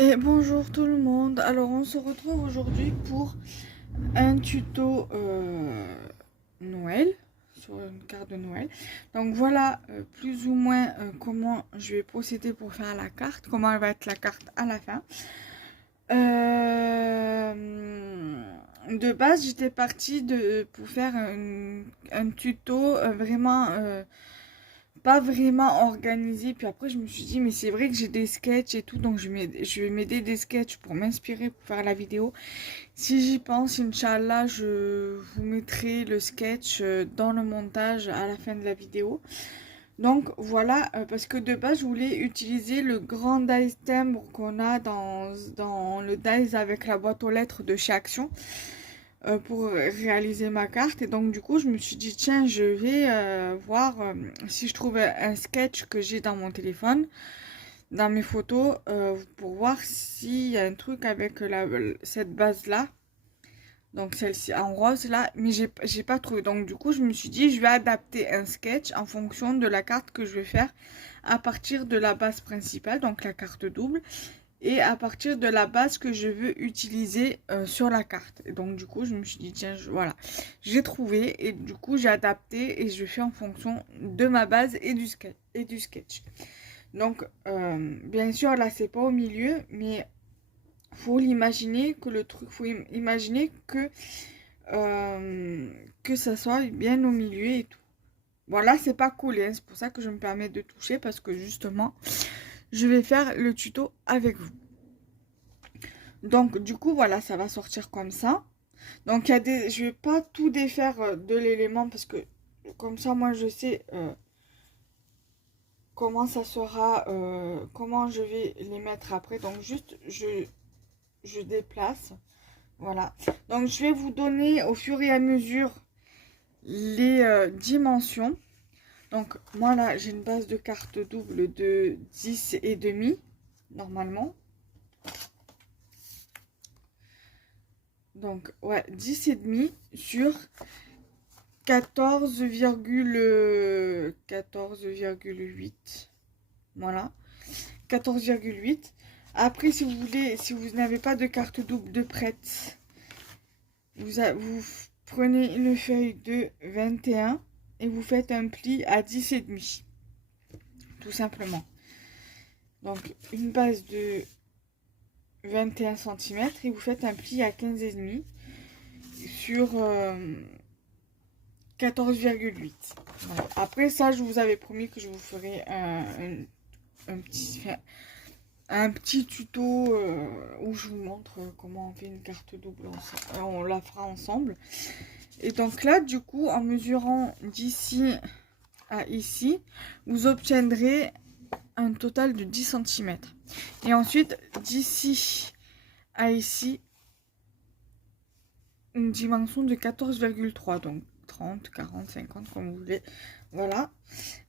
Et bonjour tout le monde. Alors on se retrouve aujourd'hui pour un tuto Noël, sur une carte de Noël. Donc voilà plus ou moins comment je vais procéder pour faire la carte, comment elle va être la carte à la fin. De base j'étais partie pour faire un tuto vraiment pas vraiment organisé. Puis après, je me suis dit, mais c'est vrai que j'ai des sketchs et tout, donc je vais m'aider des sketchs pour m'inspirer pour faire la vidéo. Si j'y pense, Inch'Allah, je vous mettrai le sketch dans le montage à la fin de la vidéo. Donc voilà, parce que de base, je voulais utiliser le grand dice timbre qu'on a dans le dice avec la boîte aux lettres de chez Action pour réaliser ma carte. Et donc du coup je me suis dit tiens, je vais voir si je trouve un sketch que j'ai dans mon téléphone, dans mes photos, pour voir s'il y a un truc avec cette base là, donc celle-ci en rose là, mais j'ai pas trouvé. Donc du coup je me suis dit je vais adapter un sketch en fonction de la carte que je vais faire à partir de la base principale, donc la carte double, et à partir de la base que je veux utiliser sur la carte. Et donc du coup je me suis dit tiens, voilà, j'ai trouvé, et du coup j'ai adapté et je fais en fonction de ma base et du sketch. Donc bien sûr là c'est pas au milieu, mais faut l'imaginer que le truc, faut imaginer que ça soit bien au milieu et tout. Voilà, c'est pas collé, hein, c'est pour ça que je me permets de toucher, parce que justement je vais faire le tuto avec vous. Donc du coup voilà, ça va sortir comme ça. Donc je vais pas tout défaire de l'élément, parce que comme ça moi je sais comment ça sera, comment je vais les mettre après. Donc juste je déplace. Voilà. Donc je vais vous donner au fur et à mesure les dimensions. Donc moi là j'ai une base de carte double de 10 et demi normalement. Donc ouais, 10 et demi sur 14,8. Voilà, 14,8. Après, si vous voulez, si vous n'avez pas de carte double de prête, vous prenez une feuille de 21 et vous faites un pli à 10 et demi, tout simplement. Donc une base de 21 cm et vous faites un pli à 15 et demi sur 14,8. Voilà. Après ça, je vous avais promis que je vous ferai un petit tuto où je vous montre comment on fait une carte double. On la fera ensemble. Et donc là, du coup, en mesurant d'ici à ici, vous obtiendrez un total de 10 cm. Et ensuite, d'ici à ici, une dimension de 14,3. Donc 30, 40, 50, comme vous voulez. Voilà.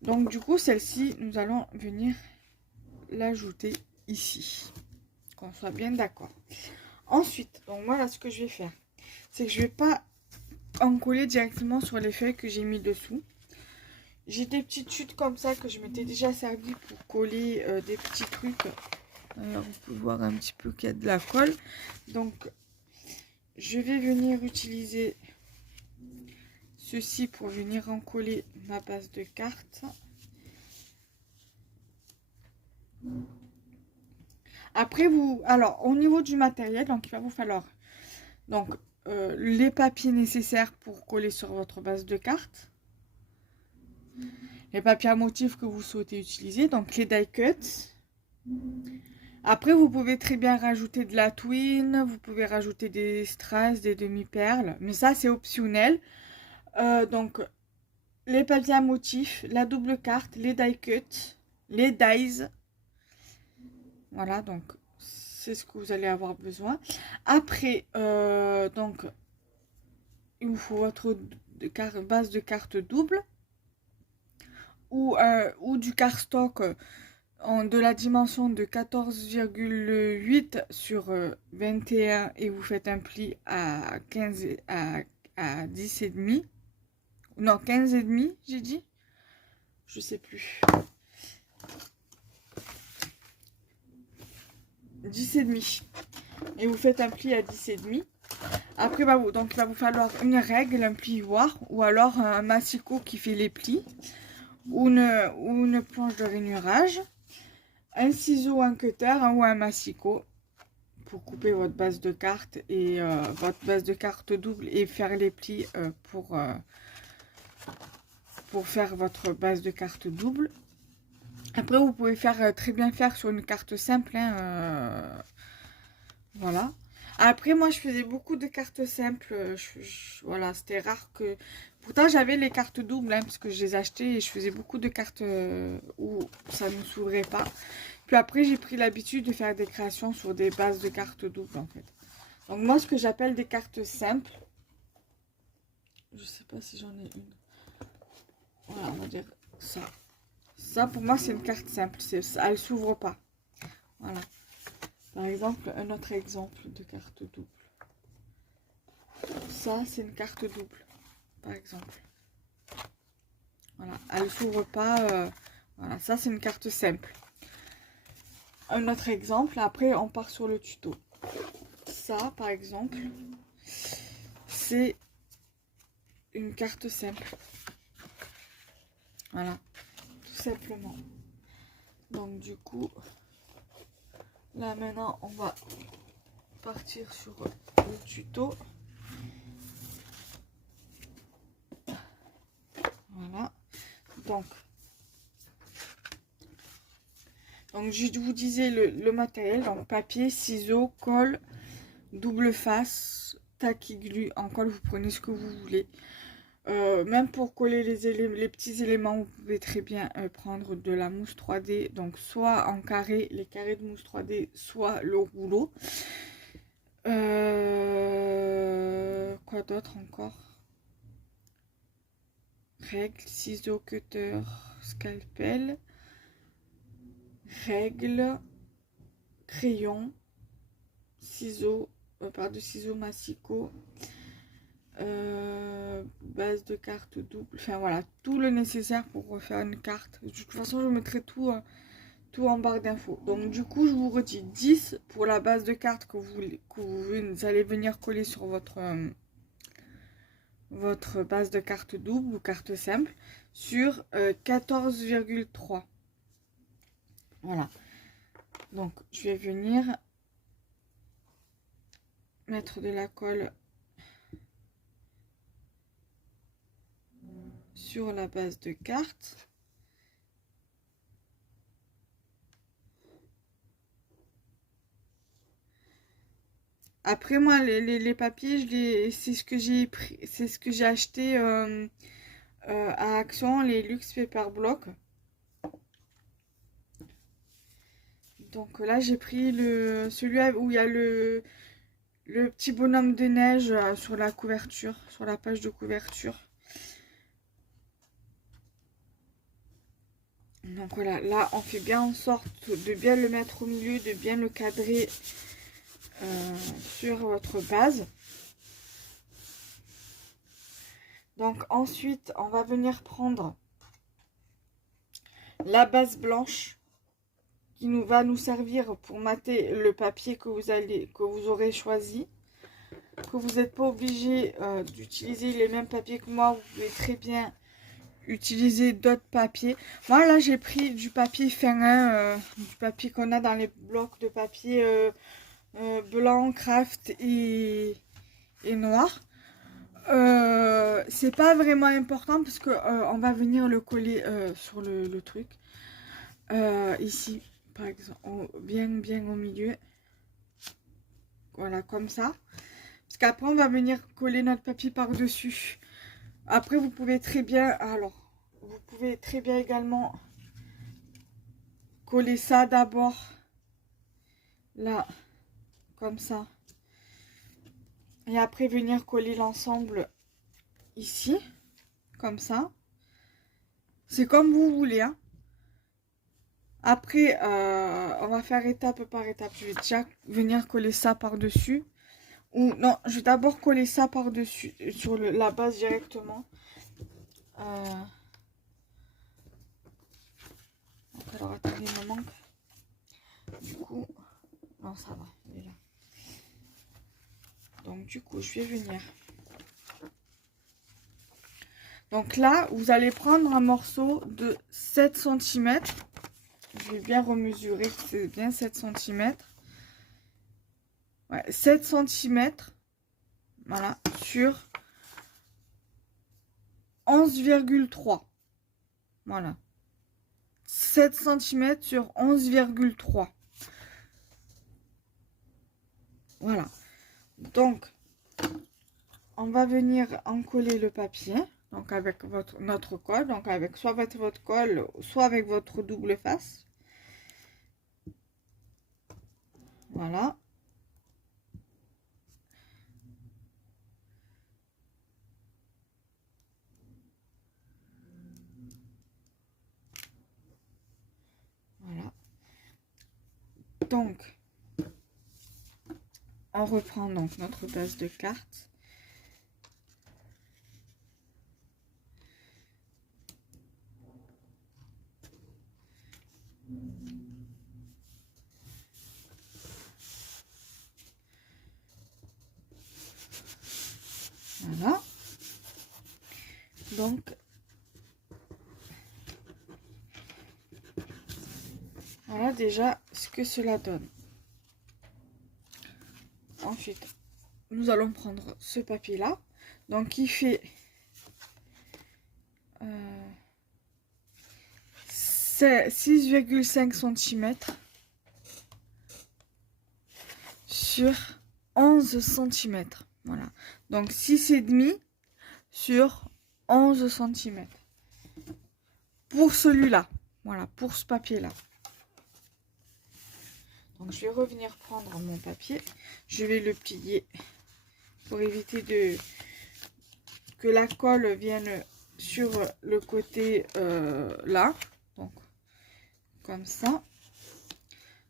Donc du coup, celle-ci, nous allons venir l'ajouter ici. Qu'on soit bien d'accord. Ensuite, donc voilà ce que je vais faire. C'est que je vais pas en coller directement sur les feuilles que j'ai mis dessous. J'ai des petites chutes comme ça que je m'étais déjà servi pour coller des petits trucs. D'ailleurs, vous pouvez voir un petit peu qu'il y a de la colle. Donc, je vais venir utiliser ceci pour venir en coller ma base de carte. Après, alors, au niveau du matériel, donc il va vous falloir donc les papiers nécessaires pour coller sur votre base de carte. Les papiers à motifs que vous souhaitez utiliser, donc les die cuts. Après, vous pouvez très bien rajouter de la twine, vous pouvez rajouter des strass, des demi-perles, mais ça c'est optionnel. Donc, les papiers à motifs, la double carte, les die cuts, les dies. Voilà, donc c'est ce que vous allez avoir besoin. Après, donc, il vous faut votre base de carte double ou du cardstock de la dimension de 14,8 sur 21 et vous faites un pli à 15 à 10 et demi. Non, 15 et demi, j'ai dit. Je sais plus. 10,5. Et vous faites un pli à 10,5. Après, donc, il va vous falloir une règle, un plioir, ou alors un massicot qui fait les plis, ou une planche de rainurage, un ciseau, un cutter ou un massicot pour couper votre base de carte et votre base de carte double et faire les plis pour faire votre base de carte double. Après, vous pouvez très bien faire sur une carte simple, hein, voilà. Après, moi, je faisais beaucoup de cartes simples. Voilà, c'était rare que... Pourtant, j'avais les cartes doubles, hein, parce que je les achetais et je faisais beaucoup de cartes où ça ne s'ouvrait pas. Puis après, j'ai pris l'habitude de faire des créations sur des bases de cartes doubles, en fait. Donc, moi, ce que j'appelle des cartes simples, je sais pas si j'en ai une. Voilà, on va dire ça. Ça, pour moi, c'est une carte simple. Elle s'ouvre pas. Voilà. Par exemple, un autre exemple de carte double. Ça, c'est une carte double, par exemple. Voilà, elle s'ouvre pas. Voilà, ça, c'est une carte simple. Un autre exemple, après, on part sur le tuto. Ça, par exemple, c'est une carte simple. Voilà, tout simplement. Donc, du coup, là, maintenant, on va partir sur le tuto. Voilà. Donc je vous disais le matériel, donc papier, ciseaux, colle, double face, tacky glue. En colle, vous prenez ce que vous voulez. Même pour coller les petits éléments, vous pouvez très bien prendre de la mousse 3D. Donc soit en carré, les carrés de mousse 3D, soit le rouleau. Quoi d'autre encore? Règle, ciseaux, cutter, scalpel, règle, crayon, ciseaux, part de ciseaux massicot, base de carte double, enfin voilà, tout le nécessaire pour refaire une carte. De toute façon, je mettrai tout, tout en barre d'infos. Donc du coup, je vous redis 10 pour la base de carte que vous allez venir coller sur votre base de carte double ou carte simple sur 14,3. Voilà. Donc, je vais venir mettre de la colle sur la base de carte. Après, moi, les papiers, c'est ce que j'ai pris, c'est ce que j'ai acheté à Action, les Luxe Paper Block. Donc là, j'ai pris celui où il y a le petit bonhomme de neige sur la couverture, sur la page de couverture. Donc voilà, là, on fait bien en sorte de bien le mettre au milieu, de bien le cadrer sur votre base. Donc ensuite, on va venir prendre la base blanche qui va nous servir pour mater le papier que vous aurez choisi. Que vous n'êtes pas obligé d'utiliser les mêmes papiers que moi. Vous pouvez très bien utiliser d'autres papiers. Moi là, j'ai pris du papier fin, hein, du papier qu'on a dans les blocs de papier blanc, craft et noir. C'est pas vraiment important parce que on va venir le coller sur le truc. Ici, par exemple, bien au milieu. Voilà, comme ça. Parce qu'après, on va venir coller notre papier par-dessus. Après, vous pouvez très bien, également coller ça d'abord. Là, comme ça. Et après, venir coller l'ensemble ici. Comme ça. C'est comme vous voulez, hein. Après, on va faire étape par étape. Je vais déjà venir coller ça par-dessus. Ou non, je vais d'abord coller ça par-dessus, sur la base directement. Donc, alors, attendez, il me manque. Du coup, voilà. non, ça va, il est là. Donc du coup, je vais venir. Donc là, vous allez prendre un morceau de 7 cm. Je vais bien remesurer que c'est bien 7 cm. Ouais, 7 cm. Voilà, sur 11,3. Voilà. 7 cm sur 11,3. Voilà. Donc, on va venir encoller le papier. Donc, avec notre colle. Donc, avec soit votre colle, soit avec votre double face. Voilà. Voilà. Donc, on reprend donc notre base de cartes. Voilà. Donc, voilà déjà ce que cela donne. Ensuite, nous allons prendre ce papier-là. Donc, il fait 6,5 cm sur 11 cm. Voilà. Donc, 6,5 sur 11 cm. Pour celui-là. Voilà, pour ce papier-là. Donc, je vais revenir prendre mon papier. Je vais le plier pour éviter que la colle vienne sur le côté là. Donc, comme ça.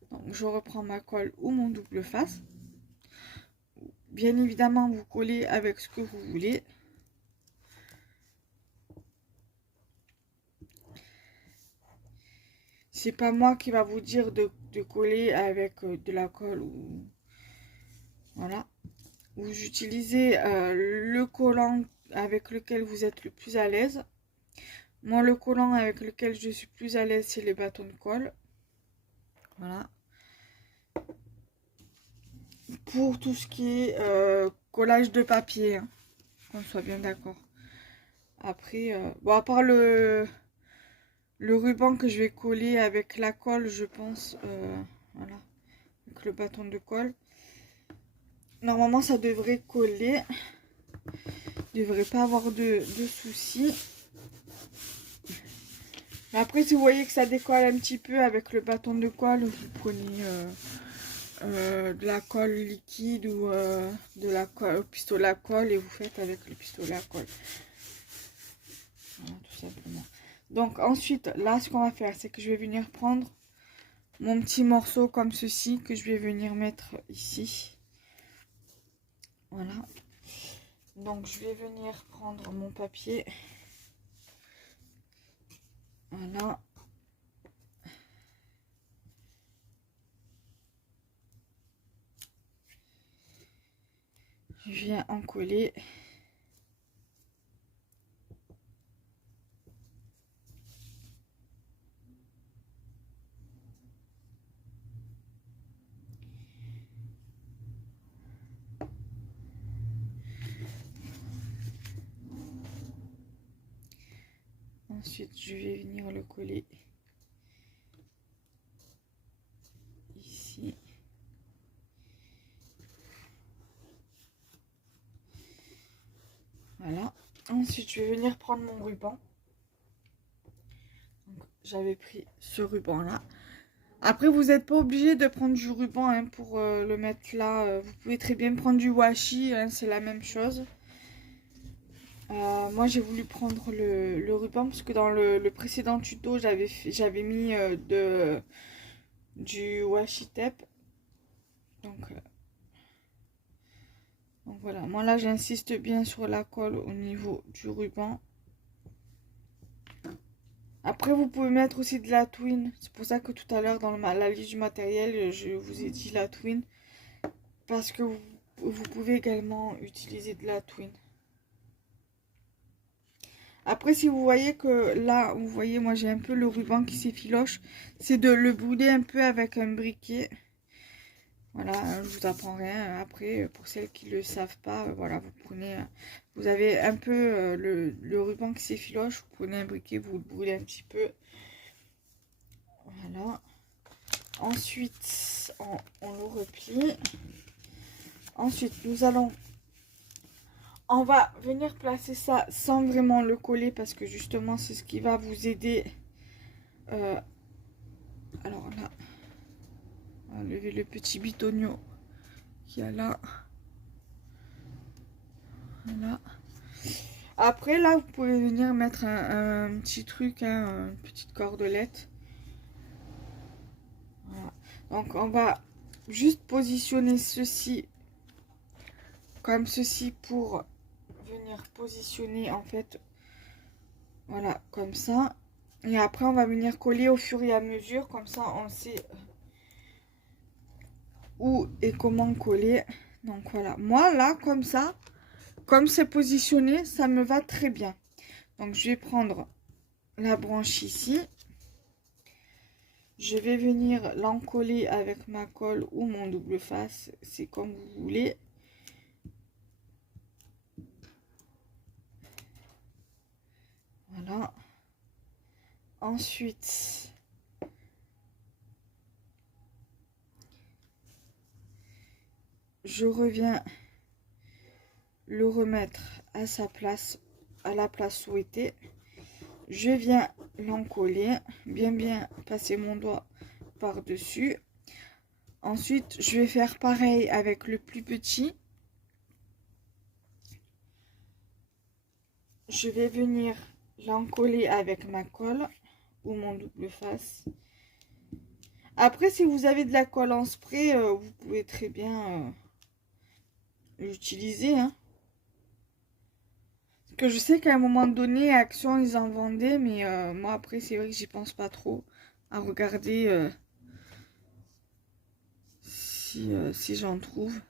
Donc, je reprends ma colle ou mon double face. Bien évidemment, vous collez avec ce que vous voulez. C'est pas moi qui va vous dire de coller avec de la colle ou voilà. Vous utilisez le collant avec lequel vous êtes le plus à l'aise. Moi, le collant avec lequel je suis plus à l'aise, c'est les bâtons de colle. Voilà. Pour tout ce qui est collage de papier, hein, qu'on soit bien d'accord. Après, bon, à part le ruban que je vais coller avec la colle, je pense, voilà, avec le bâton de colle. Normalement, ça devrait coller. Il ne devrait pas avoir de soucis. Mais après, si vous voyez que ça décolle un petit peu avec le bâton de colle, vous prenez de la colle liquide ou de la colle, pistolet à colle et vous faites avec le pistolet à colle. Voilà, tout simplement. Donc ensuite, là, ce qu'on va faire, c'est que je vais venir prendre mon petit morceau comme ceci, que je vais venir mettre ici. Voilà. Donc, je vais venir prendre mon papier. Voilà. Je viens en coller. Ensuite, je vais venir le coller ici. Voilà. Ensuite, je vais venir prendre mon ruban. J'avais pris ce ruban-là. Après, vous n'êtes pas obligé de prendre du ruban hein, pour le mettre là. Vous pouvez très bien prendre du washi, hein, c'est la même chose. Moi, j'ai voulu prendre le ruban parce que dans le précédent tuto, j'avais mis du washi tape. Donc voilà, moi là, j'insiste bien sur la colle au niveau du ruban. Après, vous pouvez mettre aussi de la twine. C'est pour ça que tout à l'heure, dans la liste du matériel, je vous ai dit la twine. Parce que vous pouvez également utiliser de la twine. Après, si vous voyez que là, vous voyez, moi j'ai un peu le ruban qui s'effiloche, c'est de le brûler un peu avec un briquet. Voilà, je vous apprends rien. Après, pour celles qui ne le savent pas, voilà, vous prenez, vous avez un peu le ruban qui s'effiloche, vous prenez un briquet, vous le brûlez un petit peu. Voilà. Ensuite, on le replie. Ensuite, on va venir placer ça sans vraiment le coller parce que justement, c'est ce qui va vous aider. Alors là, on va lever le petit bitonio qu'il y a là. Voilà. Après, là, vous pouvez venir mettre un petit truc, hein, une petite cordelette. Voilà. Donc, on va juste positionner ceci comme ceci pour venir positionner, en fait, voilà, comme ça. Et après, on va venir coller au fur et à mesure, comme ça, on sait où et comment coller. Donc, voilà. Moi, là, comme ça, comme c'est positionné, ça me va très bien. Donc, je vais prendre la branche ici. Je vais venir l'encoller avec ma colle ou mon double face, c'est comme vous voulez. Voilà. Ensuite, je reviens le remettre à sa place, à la place souhaitée. Je viens l'encoller, bien passer mon doigt par-dessus. Ensuite, je vais faire pareil avec le plus petit. Je vais venir l'encoller avec ma colle ou mon double face. Après, si vous avez de la colle en spray, vous pouvez très bien l'utiliser. Hein. Parce que je sais qu'à un moment donné, Action, ils en vendaient. Mais moi, après, c'est vrai que j'y pense pas trop à regarder si j'en trouve.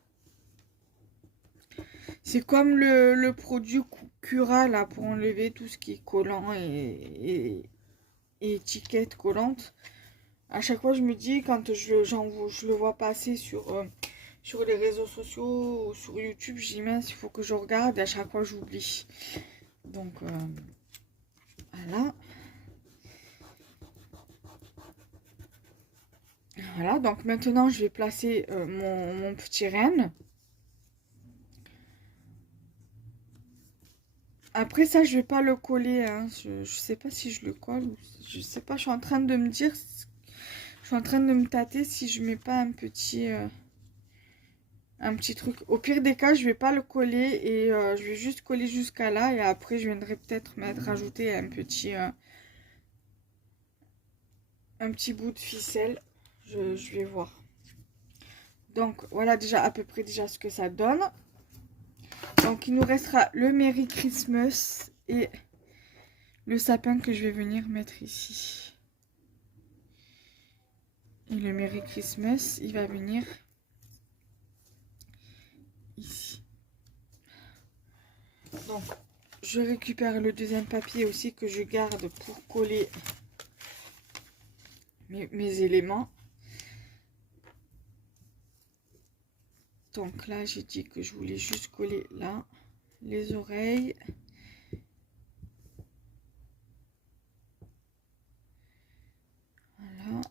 C'est comme le produit Cura, là, pour enlever tout ce qui est collant et étiquette collante. À chaque fois, je me dis, quand je le vois passer sur les réseaux sociaux ou sur YouTube, je dis mince, il faut que je regarde et à chaque fois j'oublie. Donc voilà. Voilà, donc maintenant je vais placer mon petit renne. Après ça, je vais pas le coller. Hein. Je sais pas si je le colle. Je sais pas, je suis en train de me dire. Je suis en train de me tâter si je mets pas un petit truc. Au pire des cas, je vais pas le coller et je vais juste coller jusqu'à là et après je viendrai peut-être rajouter un petit bout de ficelle. Je vais voir. Donc voilà déjà à peu près déjà ce que ça donne. Donc il nous restera le Merry Christmas et le sapin que je vais venir mettre ici. Et le Merry Christmas, il va venir ici. Donc je récupère le deuxième papier aussi que je garde pour coller mes éléments. Donc là, j'ai dit que je voulais juste coller là, les oreilles. Voilà.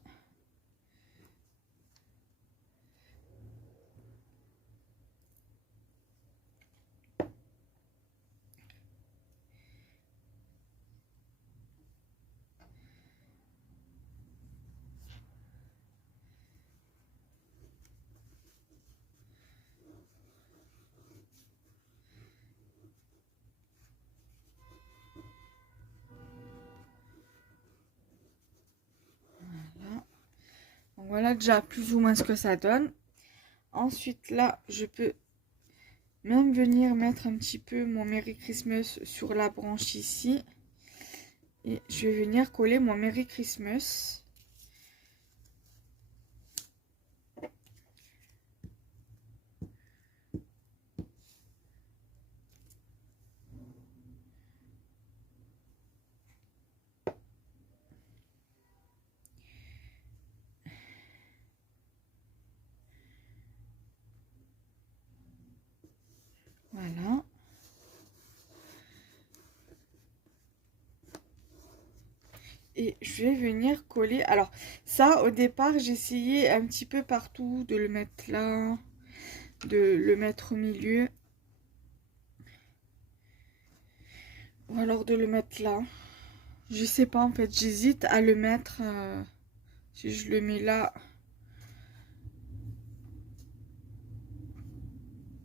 Voilà. Donc voilà déjà plus ou moins ce que ça donne. Ensuite là, je peux même venir mettre un petit peu mon Merry Christmas sur la branche ici. Et je vais venir coller mon Merry Christmas. Voilà. Et je vais venir coller. Alors, ça, au départ, j'ai essayé un petit peu partout de le mettre là, de le mettre au milieu. Ou alors de le mettre là. Je sais pas, en fait, j'hésite à le mettre. Si je le mets là.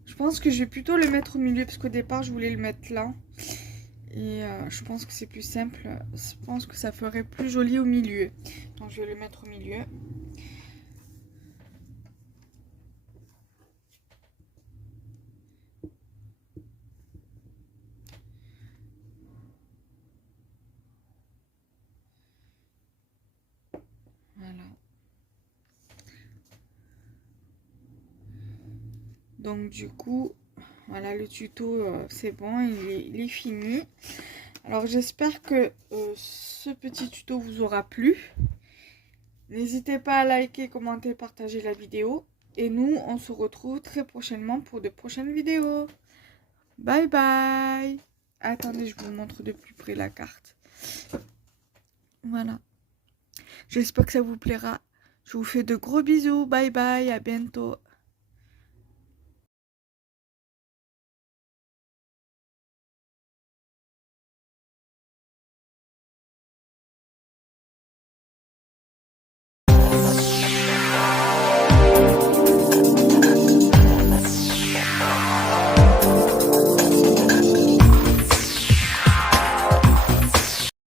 Je pense que je vais plutôt le mettre au milieu, parce qu'au départ, je voulais le mettre là. Et je pense que c'est plus simple. Je pense que ça ferait plus joli au milieu. Donc, je vais le mettre au milieu. Voilà. Donc, du coup, voilà, le tuto, c'est bon, il est fini. Alors, j'espère que ce petit tuto vous aura plu. N'hésitez pas à liker, commenter, partager la vidéo. Et nous, on se retrouve très prochainement pour de prochaines vidéos. Bye bye. Attendez, je vous montre de plus près la carte. Voilà. J'espère que ça vous plaira. Je vous fais de gros bisous. Bye bye. À bientôt.